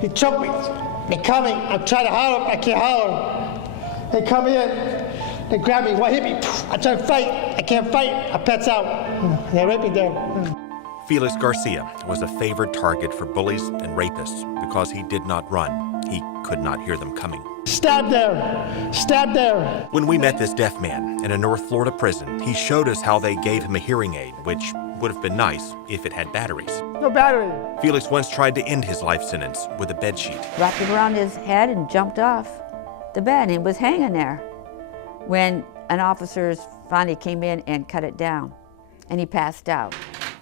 He choked me. They're coming. I'm trying to holler. I can't holler. They come in. They grab me. One hit me. I try to fight. I can't fight. I pass out. They rape me there. Felix Garcia was a favored target for bullies and rapists because he did not run. He could not hear them coming. Stab there. Stab there. When we met this deaf man in a North Florida prison, he showed us how they gave him a hearing aid, which would have been nice if it had batteries. No battery. Felix once tried to end his life sentence with a bedsheet. Wrapped it around his head and jumped off the bed, and it was hanging there when an officer finally came in and cut it down, and he passed out.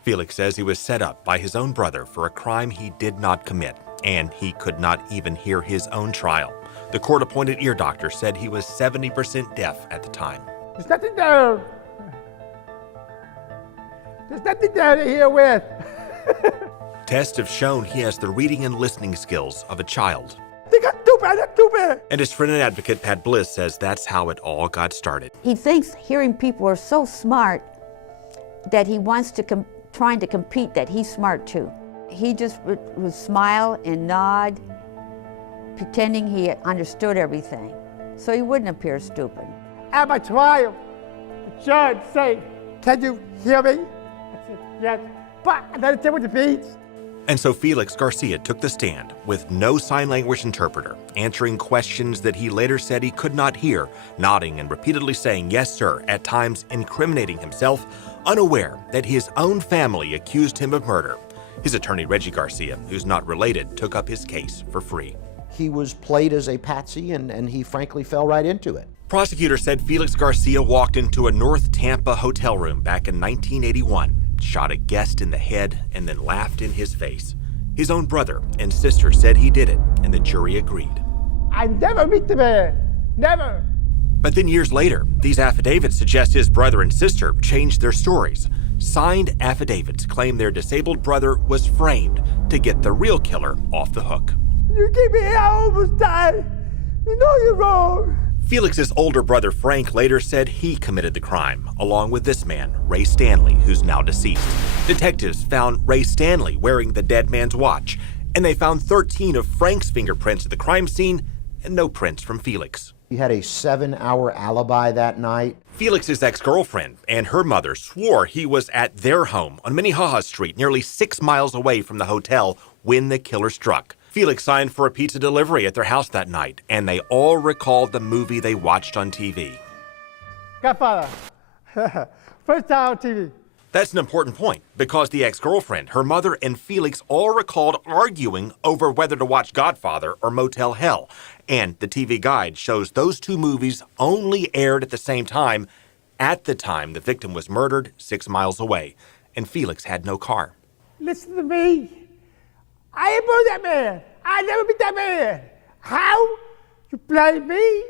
Felix says he was set up by his own brother for a crime he did not commit, and he could not even hear his own trial. The court-appointed ear doctor said he was 70% deaf at the time. There's nothing there. There's nothing there to hear with. Tests have shown he has the reading and listening skills of a child. They got too bad, that's too bad. And his friend and advocate, Pat Bliss, says that's how it all got started. He thinks hearing people are so smart that he wants to trying to compete that he's smart too. He just would smile and nod, pretending he understood everything, so he wouldn't appear stupid. At my trial, the judge said, "Can you hear me?" I said, "Yes." But I didn't say what it means. And so Felix Garcia took the stand with no sign language interpreter, answering questions that he later said he could not hear, nodding and repeatedly saying, "Yes, sir," at times incriminating himself, unaware that his own family accused him of murder. His attorney, Reggie Garcia, who's not related, took up his case for free. He was played as a patsy, and he frankly fell right into it. Prosecutors said Felix Garcia walked into a North Tampa hotel room back in 1981, shot a guest in the head, and then laughed in his face. His own brother and sister said he did it, and the jury agreed. I never meet the man. Never. But then years later, these affidavits suggest his brother and sister changed their stories. Signed affidavits claim their disabled brother was framed to get the real killer off the hook. You keep me here, I almost died. You know you're wrong. Felix's older brother Frank later said he committed the crime, along with this man, Ray Stanley, who's now deceased. Detectives found Ray Stanley wearing the dead man's watch, and they found 13 of Frank's fingerprints at the crime scene and no prints from Felix. He had a 7-hour alibi that night. Felix's ex-girlfriend and her mother swore he was at their home on Minnehaha Street, nearly 6 miles away from the hotel when the killer struck. Felix signed for a pizza delivery at their house that night, and they all recalled the movie they watched on TV. Godfather. First time on TV. That's an important point, because the ex-girlfriend, her mother, and Felix all recalled arguing over whether to watch Godfather or Motel Hell. And the TV guide shows those two movies only aired at the same time, at the time the victim was murdered 6 miles away, and Felix had no car. Listen to me. I ain't born that man. I never beat that man. How? You blame me?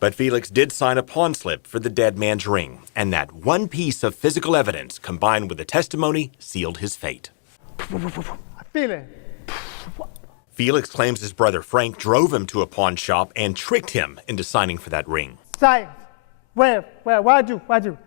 But Felix did sign a pawn slip for the dead man's ring, and that one piece of physical evidence combined with the testimony sealed his fate. I feel it. Felix claims his brother Frank drove him to a pawn shop and tricked him into signing for that ring. Sign. Where? Why'd you?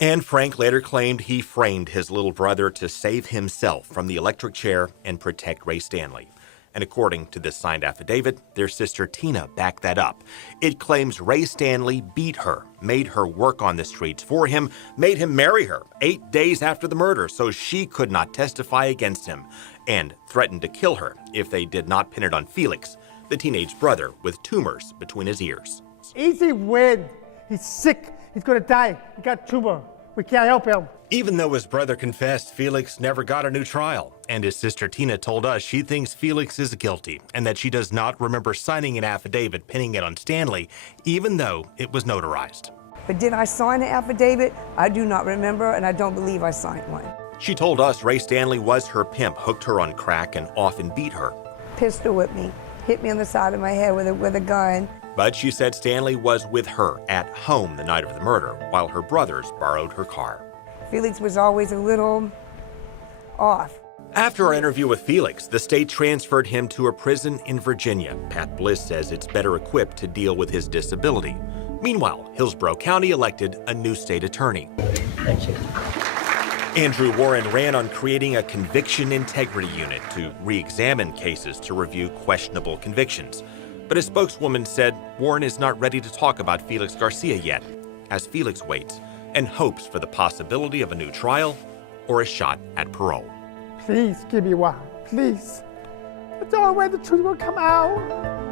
And Frank later claimed he framed his little brother to save himself from the electric chair and protect Ray Stanley. And according to this signed affidavit, their sister Tina backed that up. It claims Ray Stanley beat her, made her work on the streets for him, made him marry her 8 days after the murder so she could not testify against him, and threatened to kill her if they did not pin it on Felix, the teenage brother with tumors between his ears. Easy win. He's sick. He's gonna die. He got a tumor. We can't help him. Even though his brother confessed, Felix never got a new trial. And his sister Tina told us she thinks Felix is guilty and that she does not remember signing an affidavit pinning it on Stanley, even though it was notarized. But did I sign an affidavit? I do not remember, and I don't believe I signed one. She told us Ray Stanley was her pimp, hooked her on crack, and often beat her. Pistol whipped me, hit me on the side of my head with a gun. But she said Stanley was with her at home the night of the murder, while her brothers borrowed her car. Felix was always a little off. After our interview with Felix, the state transferred him to a prison in Virginia. Pat Bliss says it's better equipped to deal with his disability. Meanwhile, Hillsborough County elected a new state attorney. Thank you. Andrew Warren ran on creating a conviction integrity unit to re-examine cases to review questionable convictions. But his spokeswoman said Warren is not ready to talk about Felix Garcia yet, as Felix waits and hopes for the possibility of a new trial or a shot at parole. Please give me one, please. That's the only way the truth will come out.